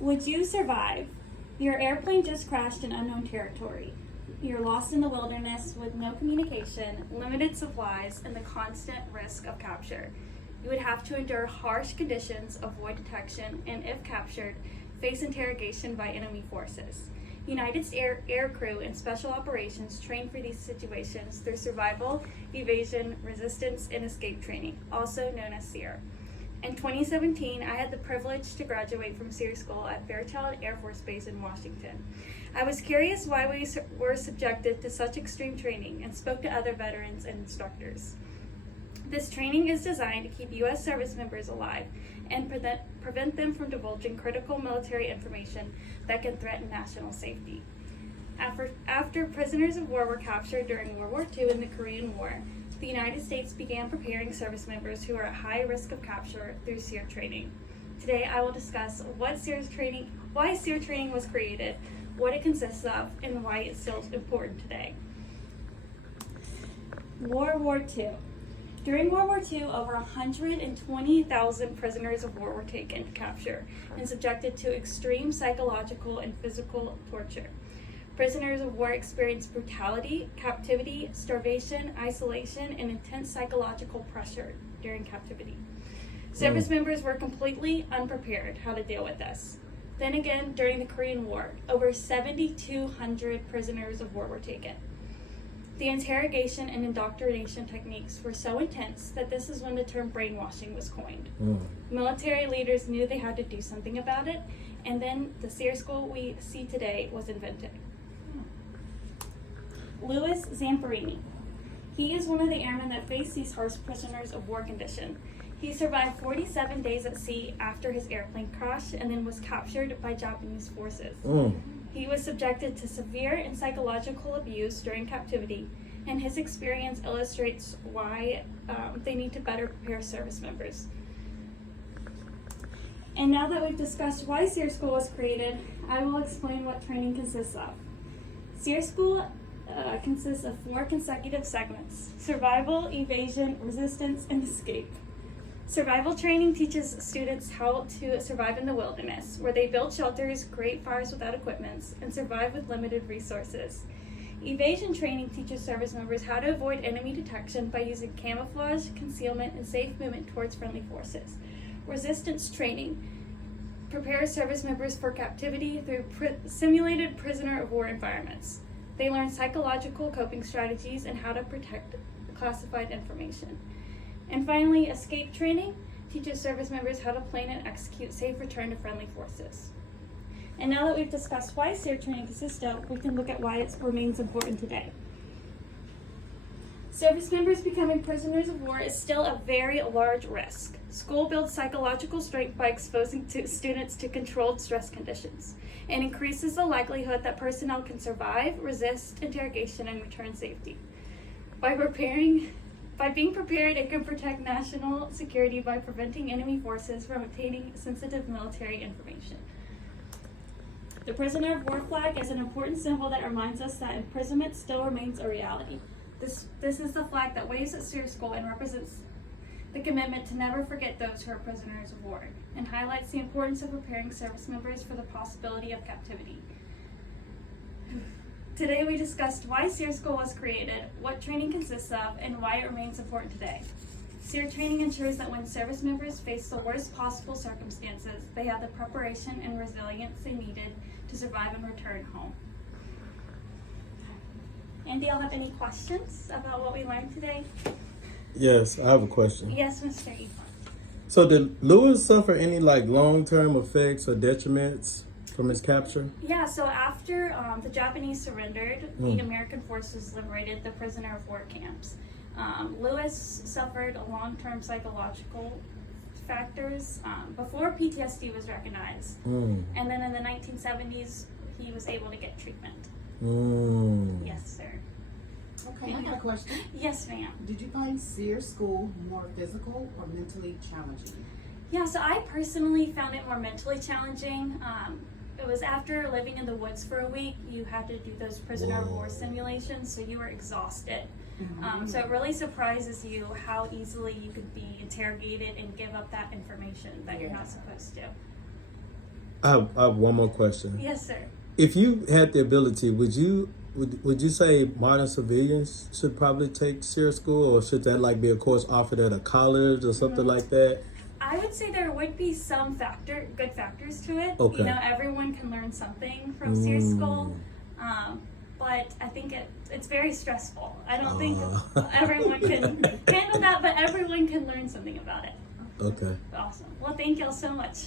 Would you survive? Your airplane just crashed in unknown territory. You're lost in the wilderness with no communication, limited supplies, and the constant risk of capture. You would have to endure harsh conditions, avoid detection, and if captured, face interrogation by enemy forces. United States Air Crew and Special Operations train for these situations through survival, evasion, resistance, and escape training, also known as SERE. In 2017, I had the privilege to graduate from SERE School at Fairchild Air Force Base in Washington. I was curious why we were subjected to such extreme training and spoke to other veterans and instructors. This training is designed to keep U.S. service members alive and prevent them from divulging critical military information that can threaten national safety. After prisoners of war were captured during World War II and the Korean War, the United States began preparing service members who are at high risk of capture through SERE training. Today, I will discuss why SERE training was created, what it consists of, and why it's still important today. World War II. During World War II, over 120,000 prisoners of war were taken to capture and subjected to extreme psychological and physical torture. Prisoners of war experienced brutality, captivity, starvation, isolation, and intense psychological pressure during captivity. Service members were completely unprepared how to deal with this. Then again, during the Korean War, over 7,200 prisoners of war were taken. The interrogation and indoctrination techniques were so intense that this is when the term brainwashing was coined. Military leaders knew they had to do something about it, and then the SERE School we see today was invented. Louis Zamperini. He is one of the airmen that faced these harsh prisoners of war condition. He survived 47 days at sea after his airplane crashed and then was captured by Japanese forces. He was subjected to severe and psychological abuse during captivity, and his experience illustrates why they need to better prepare service members. And now that we've discussed why SERE School was created, I will explain what training consists of. SERE School consists of 4 consecutive segments: survival, evasion, resistance, and escape. Survival training teaches students how to survive in the wilderness, where they build shelters, create fires without equipment, and survive with limited resources. Evasion training teaches service members how to avoid enemy detection by using camouflage, concealment, and safe movement towards friendly forces. Resistance training prepares service members for captivity through simulated prisoner of war environments. They learn psychological coping strategies and how to protect classified information. And finally, escape training teaches service members how to plan and execute safe return to friendly forces. And now that we've discussed why SERE training consists of, we can look at why it remains important today. Service members becoming prisoners of war is still a very large risk. School builds psychological strength by exposing students to controlled stress conditions and increases the likelihood that personnel can survive, resist interrogation, and return safely. By being prepared, it can protect national security by preventing enemy forces from obtaining sensitive military information. The prisoner of war flag is an important symbol that reminds us that imprisonment still remains a reality. This is the flag that waves at SERE School and represents the commitment to never forget those who are prisoners of war, and highlights the importance of preparing service members for the possibility of captivity. Today we discussed why SERE School was created, what training consists of, and why it remains important today. SERE training ensures that when service members face the worst possible circumstances, they have the preparation and resilience they needed to survive and return home. And do y'all have any questions about what we learned today? Yes, I have a question. Yes, Mr. E. So did Lewis suffer any long-term effects or detriments from his capture? Yeah, so after the Japanese surrendered, the American forces liberated the prisoner of war camps. Lewis suffered a long-term psychological factors before PTSD was recognized. And then in the 1970s, he was able to get treatment. Yes, sir. Okay, I got a question. Yes, ma'am. Did you find SERE School more physical or mentally challenging? Yeah, so I personally found it more mentally challenging. It was after living in the woods for a week, you had to do those prisoner of war simulations, so you were exhausted. So it really surprises you how easily you could be interrogated and give up that information that you're not supposed to. I have one more question. Yes, sir. If you had the ability, would you say modern civilians should probably take SEER school, or should that like be a course offered at a college or something like that? I would say there would be some good factors to it. Okay. You know, everyone can learn something from SEER school, but I think it's very stressful. I don't think everyone can handle that, but everyone can learn something about it. Okay. Awesome. Well, thank y'all so much.